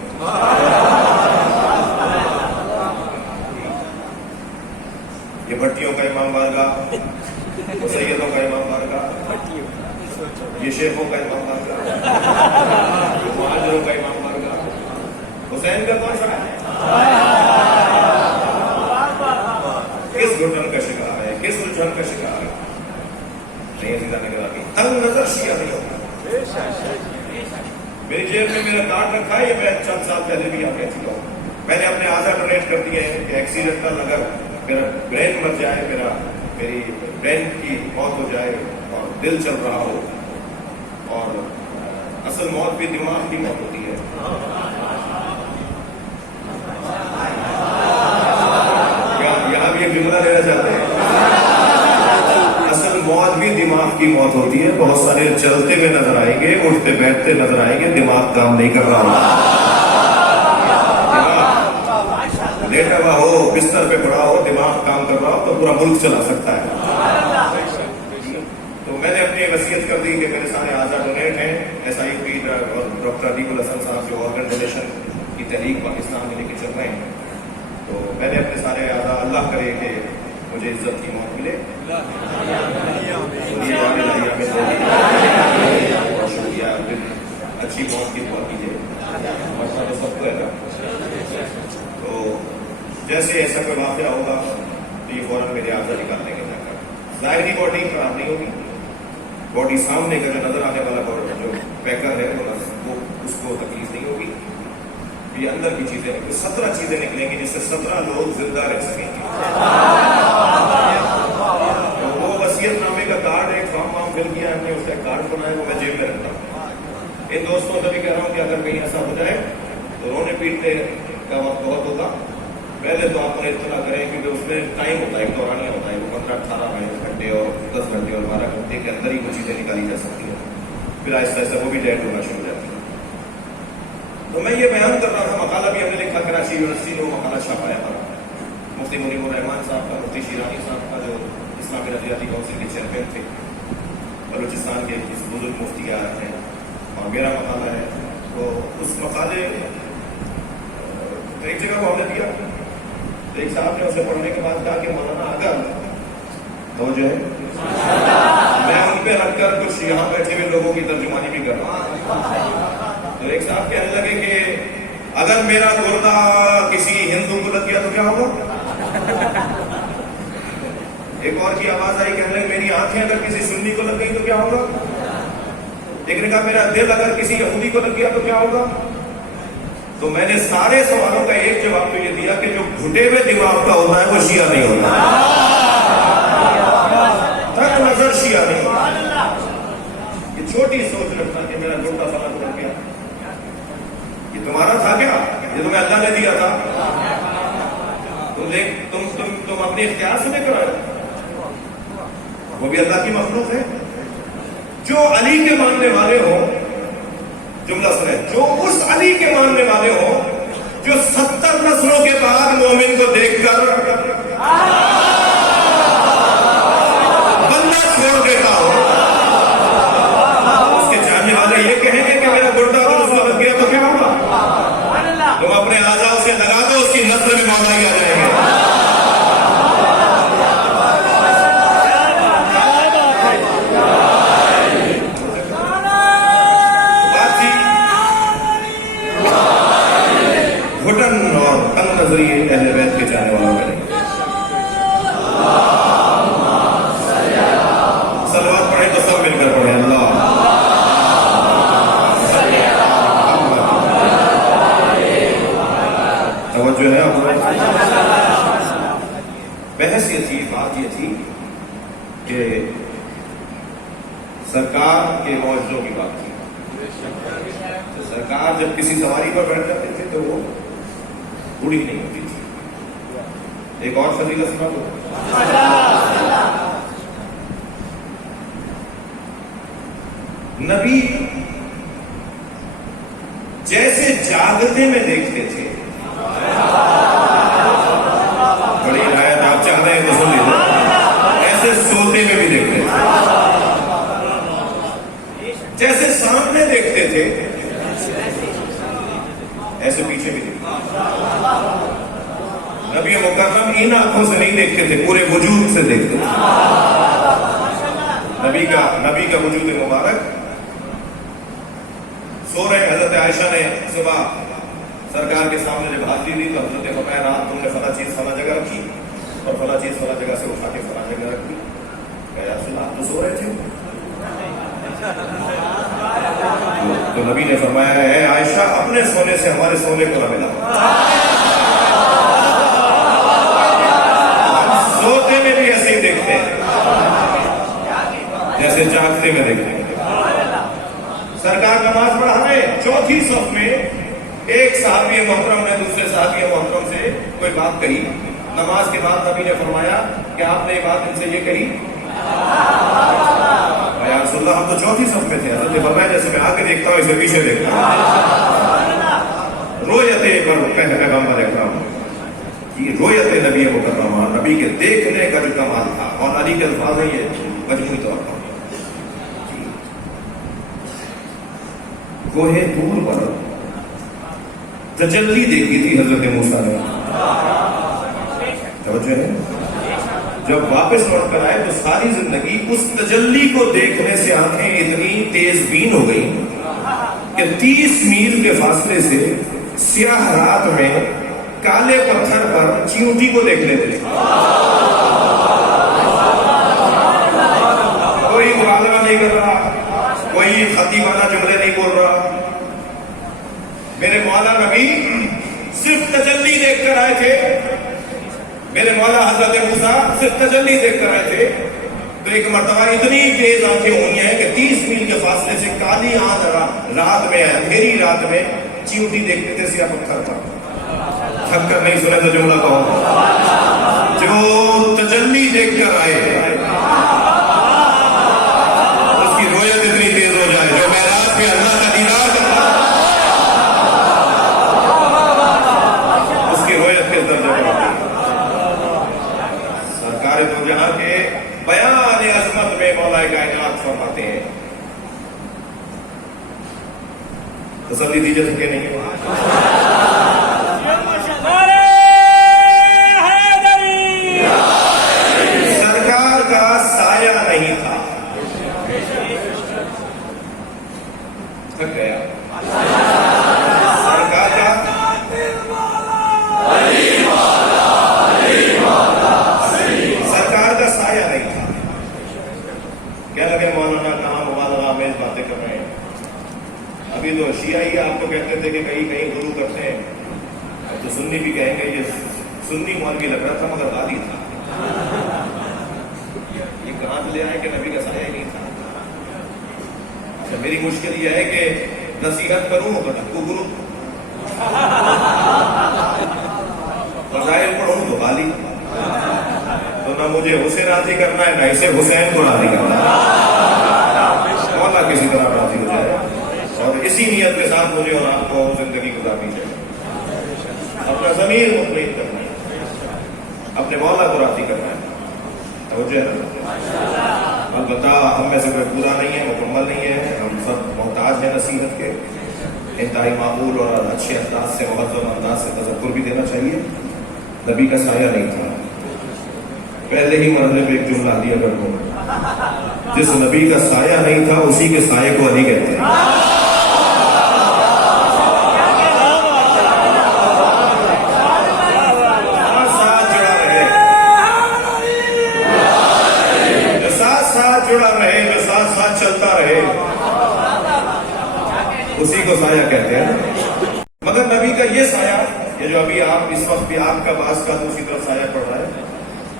یہ بھٹیوں کا امام بارگاہ، وہ سیدوں کا امام بارگاہ، یہ شیخوں کا امام بارگاہ، مہاجروں کا امام بارگاہ. حسین کا کون سا ہے؟ کس گھٹن کا شکار ہے، کس الجھن کا شکار ہے؟ نہیں عزیزہ نگر آگی تنگ نظر شیعہ نہیں ہوتا. میری جیب میں میرا کارڈ رکھا ہے، یہ میں چند سال پہلے بھی آپ کہہ چکا ہوں. میں نے اپنے اعضا ڈونیٹ کر دیے ہیں کہ ایکسیڈنٹل اگر میرا برین مر جائے، میری برین کی موت ہو جائے اور دل چل رہا ہو، اور اصل موت بھی دماغ کی موت ہوتی ہے. یہاں بھی ایک جملہ لینا چاہتے ہیں، اصل موت بھی دماغ کی موت ہوتی ہے. بہت سارے چلتے ہوئے نظر آئیں گے، اٹھتے بیٹھتے نظر آئیں گے، دماغ کام نہیں کر رہا ہوگا. لیٹا ہوا ہو، بستر پہ پڑا ہو، دماغ کام کر رہا ہو تو پورا ملک چلا سکتا ہے. تو میں نے اپنی وصیت کر دی کہ میرے سارے اعضا ڈونیٹ ہیں. SIP اور ڈاکٹر عدیب الحسن صاحب جو آرگن ڈونیشن کی تحریک پاکستان میں لے کے چل رہے ہیں، تو میں نے اپنے سارے اعضا، اللہ کرے کہ مجھے عزت کی موت ملے. شکریہ، اچھی موت کی دعا کیجیے، مرنا تو سب کو ہے نا. تو جیسے ایسا کوئی واقعہ ہوگا تو یہ فوراً میرے اعضا نکال دیں گے. ظاہری باڈی خراب نہیں ہوگی، باڈی سامنے کا جو نظر آنے والا جو پیکر ہے وہ اس کو تکلیف نہیں ہوگی. یہ اندر کی چیزیں 17 چیزیں نکلیں گی جس سے 17 لوگ زندہ رہ سکیں گے. تو وہ وصیت نامے کا کارڈ، ایک فارم فل کیا ہم نے، اس کا کارڈ بنایا، وہ میں جیب میں رکھتا ہوں. ان دوستوں سے بھی کہہ رہا ہوں کہ اگر کہیں ایسا ہو جائے تو رونے پیٹنے کا وقت بہت ہوگا. پہلے تو آپ انہیں اطلاع کریں، کیونکہ اس میں ٹائم ہوتا ہے، ایک دورانیہ ہوتا ہے، وہ 15-18 گھنٹے اور 10 گھنٹے اور 12 گھنٹے کے اندر ہی وہ چیزیں نکالی جا سکتی ہیں. پھر آہستہ آہستہ وہ بھی ڈیڈ ہونا شروع ہو جاتی ہے. تو میں یہ بیان کر رہا تھا، مقالہ بھی ہم نے لکھا، کراچی یونیورسٹی نے وہ مقالہ چھاپایا تھا. مفتی منیب الرحمان صاحب کا، مفتی شیرانی صاحب کا جو اسلامی نظریاتی کونسل کے چیئرمین تھے، بلوچستان کے اس بزرگ مفتیار ہیں، اور میرا مقالہ ہے. تو اس مقالے ایک جگہ کو ہم نے دیا، ایک صاحب نے اسے پڑھنے کے بعد کہا کہ مولانا اگر تو جو ہے میں ان پہ رکھ کر کچھ یہاں بیٹھے ہوئے لوگوں کی ترجمانی بھی کر رہا ہوں. تو ایک صاحب کہنے لگے کہ اگر میرا گردہ کسی ہندو کو لگ گیا تو کیا ہوگا؟ ایک اور کی آواز آئی، کہنے لگے میری آنکھیں اگر کسی سنی کو لگ گئی تو کیا ہوگا؟ ایک نے کہا میرا دل اگر کسی یہودی کو لگ گیا تو کیا ہوگا؟ تو میں نے سارے سوالوں کا ایک جواب تو یہ دیا کہ جو گھٹے ہوئے دماغ کا ہوتا ہے وہ شیعہ نہیں ہوتا، تک نظر شیعہ نہیں ہوتا. یہ چھوٹی سوچ رکھنا کہ میرا گھٹا فلاں لگ گیا. یہ تمہارا تھا کیا؟ یہ تمہیں اللہ نے دیا تھا؟ تم اپنے اختیار سے لے کر آئے؟ وہ بھی اللہ کی مخلوق ہے. جو علی کے ماننے والے ہوں، جملہ سنیں، جو اس علی کے ماننے والے ہوں جو 70 نسلوں کے بعد مومن کو دیکھ کر بندہ چھوڑ دیتا ہو، اس کے چاہنے والے یہ کہیں گے کہ میرا گردہ اگر اس کو لگ گیا تو کیا ہوگا؟ تم اپنے اعضاء سے لگا دو، اس کی نسل میں مولائی آ جائیں گے. گھٹن اور تنگ نظری اہل بیت کے چاہنے والوں میں نہیں. صلوات پڑھیں تو سب مل کر پڑھیں. اللہ توجہ ہے. بحث یہ تھی، بات یہ تھی کہ سرکار کے معجزوں کی بات تھی. سرکار جب کسی سواری پر بیٹھ جاتے تھے تو وہ بوڑھی نہیں ہوتی تھی. ایک اور فضیلت سنا دو. نبی جیسے جاگتے میں دیکھتے تھے، بڑی عنایت، آپ چاہ رہے ہیں تو سن لیجیے، ایسے سوتے میں بھی دیکھتے تھے، جیسے سامنے دیکھتے تھے ایسے پیچھے بھی دیکھتے. نبی مکرم ان آنکھوں سے نہیں دیکھتے تھے، پورے وجود سے دیکھتے تھے. نبی کا وجود مبارک سو رہے. حضرت عائشہ نے صبح سرکار کے سامنے جب حاضری دی تو حضرت فرمایا رات تم نے فلاں چیز فلاں جگہ رکھی اور فلاں چیز فلاں جگہ سے اٹھا کے فلاں جگہ رکھی. کہ یا رسول اللہ آپ تو سو رہے تھے. تو نبی نے فرمایا ہے عائشہ اپنے سونے سے ہمارے سونے کو نہ ملا. سوتے میں بھی ایسے ہی دیکھتے ہیں جیسے جاگتے میں دیکھتے ہیں. سرکار نماز پڑھا رہے چوتھی صف میں ایک صحابی محترم نے دوسرے صحابی محترم سے کوئی بات کہی. نماز کے بعد نبی نے فرمایا کہ آپ نے یہ بات ان سے یہ کہی؟ یا رسول اللہ ہم تو چوتھی صف میں تھے. حضرت نے فرمایا جیسے میں آگے دیکھتا ہوں اسے پیچھے دیکھتا ہوں. رویت پر پیغمبر اکرم کی رویت نبی مکرمہ، نبی کے دیکھنے کا جو کمال تھا. اور علی کے الفاظ ہیں یہ مجموعی طور پر کوہ طور پر تجلی دیکھی تھی حضرت موسیٰ نے. توجہ ہے. جب واپس لوٹ کر آئے تو ساری زندگی اس تجلی کو دیکھنے سے آنکھیں اتنی تیز بین ہو گئی کہ 30 میل کے فاصلے سے سیاہ رات میں کالے پتھر پر چیونٹی کو دیکھ لیتے. کوئی مبالغہ نہیں کر رہا، کوئی خطیبانہ جملے نہیں بول رہا. میرے مولا نبی صرف تجلی دیکھ کر آئے تھے. میرے مولا حضرت موسیٰ صرف تجلی دیکھ کر آئے تھے تو ایک مرتبہ اتنی تیز آنکھیں ہوئی ہیں کہ 30 میل کے فاصلے سے کالی آنکھ رات میں، اندھیری رات میں چیونٹی دیکھتے تھے سیاہ پتھر پر. تھک کر نہیں سنے تو جملہ کہو. جو تجلی دیکھ کر آئے اس کی رویت اتنی تیز ہو جائے. جو معراج پہ اللہ کا دیدار کرتا اس کی رویت کس درجے پر ہوتی ہے. سرکار تو جہاں کے بیان عظمت میں مولا کائنات فرماتے ہیں. تسلی دیجیے تھکے نہیں. سرکار کا سایہ نہیں تھا. تھک گیا. سرکار کا سایہ نہیں تھا. کیا لگے مولانا کہاں مبالغہ آمیز باتیں کر رہے ہیں. ابھی تو شیعہ ہی آپ کو کہتے تھے کہ کہیں کہیں غلو کرتے ہیں، تو سنی بھی کہیں گے یہ سنی مولوی لگ رہا تھا مگر غالی تھا. یہ کہاں سے لے آئے کہ نبی کا سایہ ہی نہیں تھا. اچھا میری مشکل یہ ہے کہ نصیحت کروں تو ٹھکو گرو فضائل پڑھوں تو غالی، تو نہ مجھے اسے راضی کرنا ہے نہ اسے حسین کو راضی کرنا ہے، مولا کسی طرح راضی ہو جائے، اور اسی نیت کے ساتھ مجھے اور آپ کو زندگی گزارنی چاہیے، اپنا ضمیر مطمئن کرنا ہے، اپنے مولا کو راضی کرنا ہے۔ توجہ ہے، البتہ ہم میں سے کوئی پورا نہیں ہے، مکمل نہیں ہے، ہم سب محتاج ہیں نصیحت کے، انتہائی معقول اور اچھے انداز سے، مہذب انداز سے تذکر بھی دینا چاہیے۔ نبی کا سایہ نہیں تھا، پہلے ہی مرحلے پہ ایک جملہ دیا کرتا ہوں، جس نبی کا سایہ نہیں تھا اسی کے سائے کو علی کہتے ہیں۔ ساتھ جڑا رہے، جو ساتھ جڑا رہے، جو ساتھ چلتا رہے، اسی کو سایہ کہتے ہیں۔ مگر نبی کا یہ سایہ، یہ جو ابھی آپ اس وقت بھی آپ کا بعض کا دوسری طرف سایہ پڑ رہا ہے،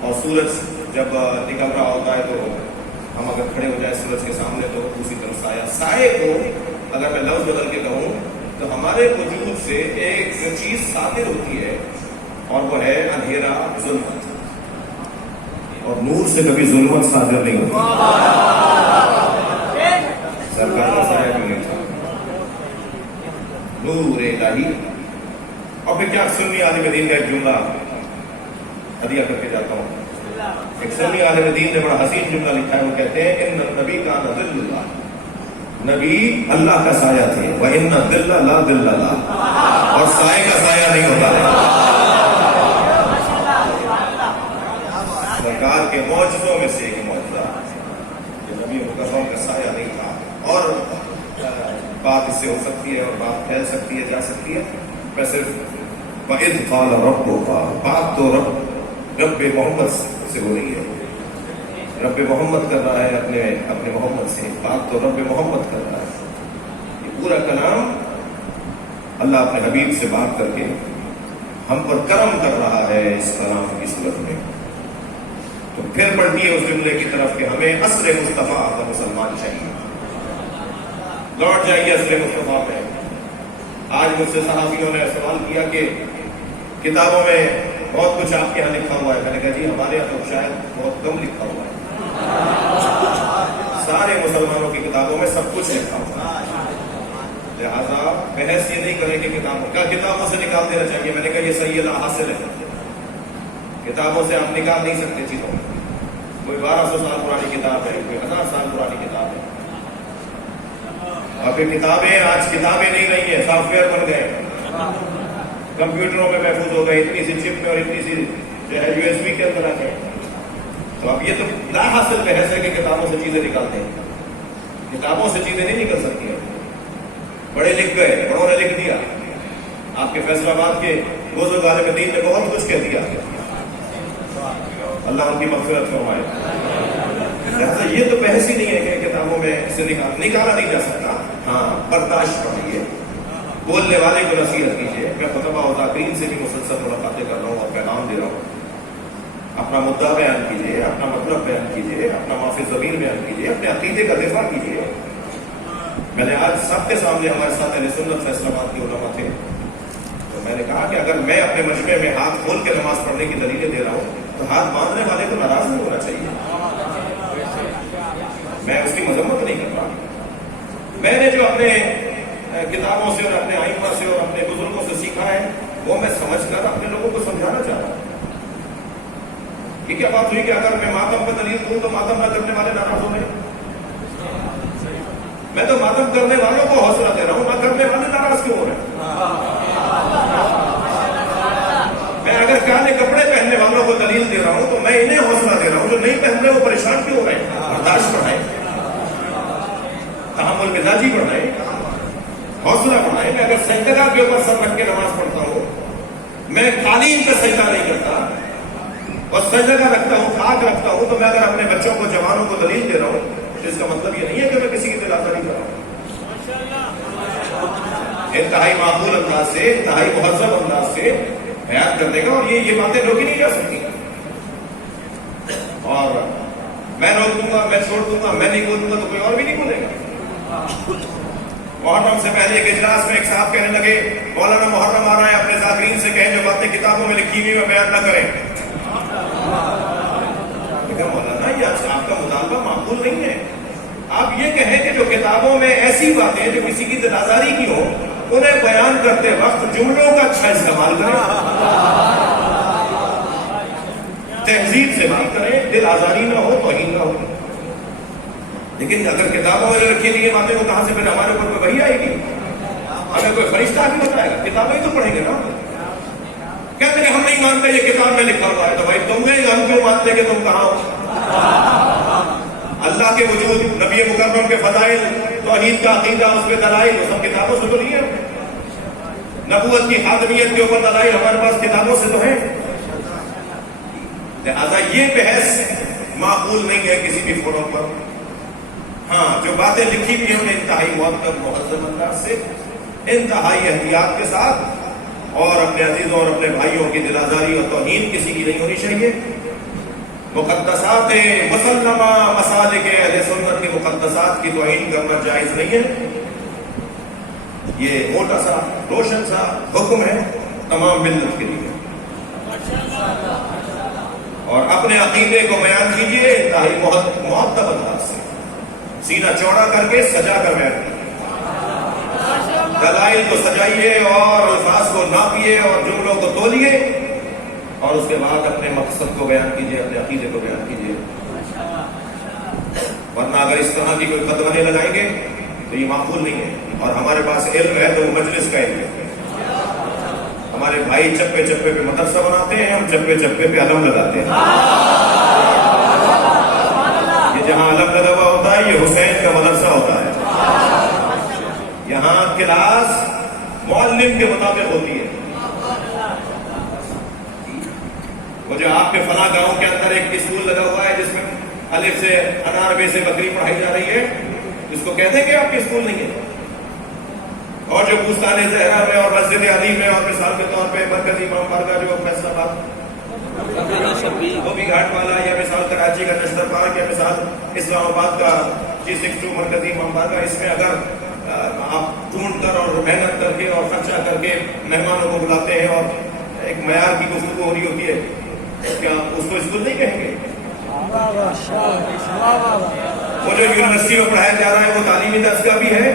اور سورج جب نکل رہا ہوتا ہے تو ہم اگر کھڑے ہو جائیں سورج کے سامنے تو دوسری طرف سایہ کو اگر میں لفظ بدل کے کہوں تو ہمارے وجود سے ایک چیز صادر ہوتی ہے، اور وہ ہے اندھیرا، ظلمت، اور نور سے کبھی ظلمت صادر نہیں ہوتی۔ سرکار کا سایہ بھی نہیں تھا، نور الہی۔ اور پھر کیا سنی عالم دین کا ایک جملہ ہدیہ کر کے جاتا ہوں، ایک سنی عالم دین نے بڑا حسین جملہ لکھا ہے، وہ کہتے ہیں ان نبی کا ظل اللہ، نبی اللہ کا سایہ تھے، وَإِنَّ الظِّلَّ لَا ظِلَّ لَهُ، اور سائے کا سایہ نہیں ہوتا ہے۔ سرکار کے معجزوں میں سے ایک معجزہ کہ نبی مکرم کا سایہ نہیں تھا، اور بات اس سے ہو سکتی ہے اور بات پھیل سکتی ہے، جا سکتی ہے، میں صرف وَإِذْ قَالَ رَبُّكَ، بات تو رب محمد سے ہو رہی ہے، رب محمد کر رہا ہے اپنے محمد سے، بات تو رب محمد کر رہا ہے۔ یہ پورا کلام اللہ اپنے حبیب سے بات کر کے ہم پر کرم کر رہا ہے اس کلام کی صورت میں۔ تو پھر بڑھتی ہے اس جملے کی طرف کہ ہمیں عصر مصطفیٰ کا مسلمان چاہیے، لوٹ جائیے عصر مصطفیٰ پہ۔ آج مجھ سے صحافیوں نے سوال کیا کہ کتابوں میں بہت کچھ آپ کے یہاں لکھا ہوا ہے، میں نے کہا جی ہمارے یہاں تو شاید بہت کم لکھا ہوا ہے، سارے مسلمانوں کی کتابوں میں سب کچھ لکھا ہوا ہے، لہذا بحث یہ نہیں کریں کہ کتابوں سے نکال دینا چاہیے۔ میں نے کہا یہ صحیح لا حاصل ہے، کتابوں سے آپ نکال نہیں سکتے چیزوں، کوئی 1200 سال پرانی کتاب ہے، کوئی 1000 سال پرانی کتاب ہے، اور پھر کتابیں آج کتابیں نہیں رہی ہیں، سافٹ ویئر بن گئے، کمپیوٹروں میں محفوظ ہو گئے، اتنی سی چپ میں اور اتنی سی جو ہے USB کے اندر آ گئے۔ تو اب یہ تو لا حاصل بحث ہے کہ کتابوں سے چیزیں نکالتے ہیں، کتابوں سے چیزیں نہیں نکل سکتی ہیں۔ بڑے لکھ گئے، بڑوں نے لکھ دیا، آپ کے فیصل آباد کے بزرگ عالم دین نے بہت کچھ کہہ دیا، اللہ ان کی مغفرت فرمائے۔ لہٰذا یہ تو بحث ہی نہیں ہے کہ کتابوں میں اسے نکالا نہیں جا سکتا۔ ہاں، برداشت فرمائیے، بولنے والے کو نصیحت کیجیے۔ میں خطبہ و ذاکرین سے بھی مسلسل ملاقاتیں کر رہا ہوں اور پیغام دے رہا ہوں، اپنا مدعا بیان کیجیے، اپنا مطلب بیان کیجیے، اپنا معافی ضمیر بیان کیجیے، اپنے عقیدے کا دفاع کیجیے۔ میں نے آج سب کے سامنے، ہمارے ساتھ اہل سنت فیصل آباد کے علماء تھے، تو میں نے کہا کہ اگر میں اپنے مجمع میں ہاتھ کھول کے نماز پڑھنے کی دلیلیں دے رہا ہوں تو ہاتھ باندھنے والے کو ناراض نہیں ہونا چاہیے، میں اس کی مذمت نہیں کر رہا۔ میں نے جو اپنے کتابوں سے اور اپنے آئمہ سے اور اپنے بزرگوں سے سیکھا ہے وہ میں سمجھ کر اپنے لوگوں کو سمجھانا چاہتا ہوں کہ کیا بات ہوئی کہ اگر میں ماتم پہ دلیل دوں تو ماتم نہ کرنے والے ناراض ہو گئے۔ میں تو ماتم کرنے والوں کو حوصلہ دے رہا ہوں، نہ کرنے والے ناراض کیوں ہو رہے ہیں؟ میں اگر کالے کپڑے پہننے والوں کو دلیل دے رہا ہوں تو میں انہیں حوصلہ دے رہا ہوں، جو نہیں پہن رہے وہ پریشان کیوں ہو رہے ہیں؟ برداشت بڑھائیں، تحمل مزاجی بڑھائیں، حوصلہ بڑھائیں۔ میں اگر سجدہ کے اوپر سر رکھ کے نماز پڑھتا ہوں، میں قالین پہ سجدہ نہیں کرتا اور سجدہ رکھتا ہوں، خاک رکھتا ہوں، تو میں اگر اپنے بچوں کو، جوانوں کو دلیل دے رہا ہوں تو اس کا مطلب یہ نہیں ہے کہ میں کسی کی دل آزاری کر رہا ہوں۔ انتہائی معقول انداز سے، انتہائی مہذب انداز سے بیان کرنے کا، اور یہ باتیں روکی نہیں جا سکتی۔ اور میں روک دوں گا، میں چھوڑ دوں گا، میں نہیں بولوں گا تو کوئی اور بھی نہیں بولے گا۔ محرم سے پہلے ایک اجلاس میں ایک صاحب کہنے لگے مولانا محرم آ رہا ہے، اپنے ذاکرین سے کہیں جو باتیں کتابوں میں لکھی ہوئی بیان نہ کریں۔ مولانا یہ آپ کا مطالبہ معقول نہیں ہے، آپ یہ کہیں کہ جو کتابوں میں ایسی باتیں جو کسی کی دل آزاری کی ہو انہیں بیان کرتے وقت جملوں کا اچھا استعمال کریں، تہذیب سے بات کریں، دل آزاری نہ ہو، توہین نہ ہو۔ لیکن اگر کتابوں میں رکھی ہوئی باتیں وہ کہاں سے پھر ہمارے اوپر کوئی وحی آئے گی؟ ہمیں کوئی فرشتہ بھی بتائے گا؟ کتابیں ہی تو پڑھیں گے نا۔ کہتے ہیں ہم نہیں مانتے یہ کتاب میں لکھا ہوا ہے، تو بھائی تم گئے ہم کیوں مانتے کہ تم کہاں ہو؟ اللہ کے وجود، نبی مکرم کے فضائل، توحید کا عقیدہ، اس پہ دلائل، وہ سب کتابوں سے تو نہیں ہے۔ نبوت کی خاتمیت کے اوپر دلائل ہمارے پاس کتابوں سے تو ہیں۔ لہذا یہ بحث معقول نہیں ہے کسی بھی فورم پر۔ ہاں جو باتیں لکھی ہوئی ہیں انہیں انتہائی مؤدب مہذب انداز سے، انتہائی احتیاط کے ساتھ، اور اپنے عزیزوں اور اپنے بھائیوں کی دل آزاری اور توہین کسی کی نہیں ہونی چاہیے۔ مقدسات مسلمہ مسالک اہل سنت کی مقدسات کی توہین کرنا جائز نہیں ہے۔ یہ موٹا سا روشن سا حکم ہے تمام ملت کے لیے، اور اپنے عقیدے کو بیان کیجیے انتہائی مؤدب انداز سے، سینہ چوڑا کر کے سجا کر بیان کیجیے، دلائل کو سجائیے اور الفاظ کو ناپیے اور جملوں کو تولیے، اور اس کے بعد اپنے مقصد کو بیان کیجیے، اپنے عقیدے کو بیان کیجیے۔ ورنہ اگر اس طرح کی کوئی قدغنیں لگائیں گے تو یہ معقول نہیں ہے۔ اور ہمارے پاس علم ہے تو وہ مجلس کا علم ہے۔ ہمارے بھائی چپے چپے پہ مدرسہ بناتے ہیں، ہم چپے چپے پہ علم لگاتے ہیں۔ یہ جہاں علم لگا ہوا ہوتا ہے یہ حسین کا مدرسہ ہوتا ہے۔ یہاں کلاس معلم کے مطابق ہوتی ہے۔ وہ جو آپ کے فلاں گاؤں کے اندر ایک اسکول لگا ہوا ہے جس میں الف سے انار بے سے بکری پڑھائی جا رہی ہے، اس کو کہتے ہیں کہ آپ کے اسکول نہیں ہے۔ اور جو بوستان زہرا میں اور مسجد علی میں اور مثال کے طور پہ مرکزی امام بارگاہ جو فیصل آباد وہ بھی گھاٹ والا، یا مثال کراچی کا نشتر پارک، یا مثال اسلام آباد کا G62 مرکزی امام بارگاہ، اس میں اگر آپ ڈھونڈ کر اور محنت کر کے اور خرچہ کر کے مہمانوں کو بلاتے ہیں اور ایک معیار کی گفتگو ہو رہی ہوتی ہے، کیا اس کو اسکول نہیں کہیں گے؟ وہ جو یونیورسٹی میں پڑھایا جا رہا ہے وہ تعلیمی درس کا بھی ہے،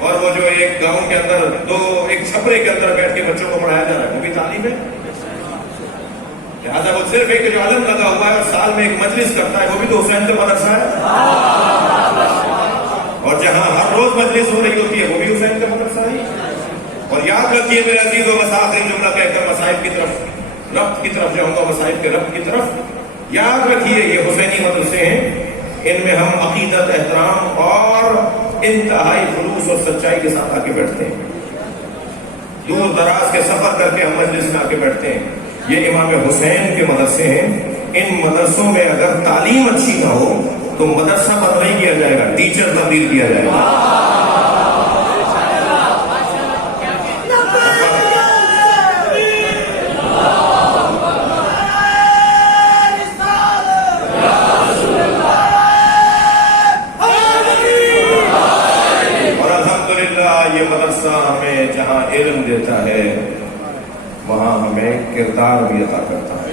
اور وہ جو ایک گاؤں کے اندر ایک چھپرے کے اندر بیٹھ کے بچوں کو پڑھایا جا رہا ہے وہ بھی تعلیم ہے۔ لہٰذا وہ صرف ایک جو علم لگا ہوا ہے اور سال میں ایک مجلس کرتا ہے وہ بھی تو حسین کا مدرسہ ہے، اور جہاں ہر روز مجلس ہو رہی ہوتی ہے وہ بھی حسین کا مدرسہ ہے۔ اور یاد رکھیے میرے عزیزوں، بس آخری جملہ کہہ کر مصائب کی طرف ربط کی طرف جاؤں گا، مصائب کے ربط کی طرف، یاد رکھیے یہ حسینی مدرسے ہیں، ان میں ہم عقیدت، احترام اور انتہائی خلوص اور سچائی کے ساتھ آ کے بیٹھتے ہیں۔ دور دراز کے سفر کر کے ہم مجلس میں آ کے بیٹھتے ہیں۔ یہ امام حسین کے مدرسے ہیں۔ ان مدرسوں میں اگر تعلیم اچھی نہ ہو تو مدرسہ بند نہیں کیا جائے گا، ٹیچر تبدیل کیا جائے گا۔ یہ مدرسہ ہمیں جہاں علم دیتا ہے وہاں ہمیں کردار بھی عطا کرتا ہے۔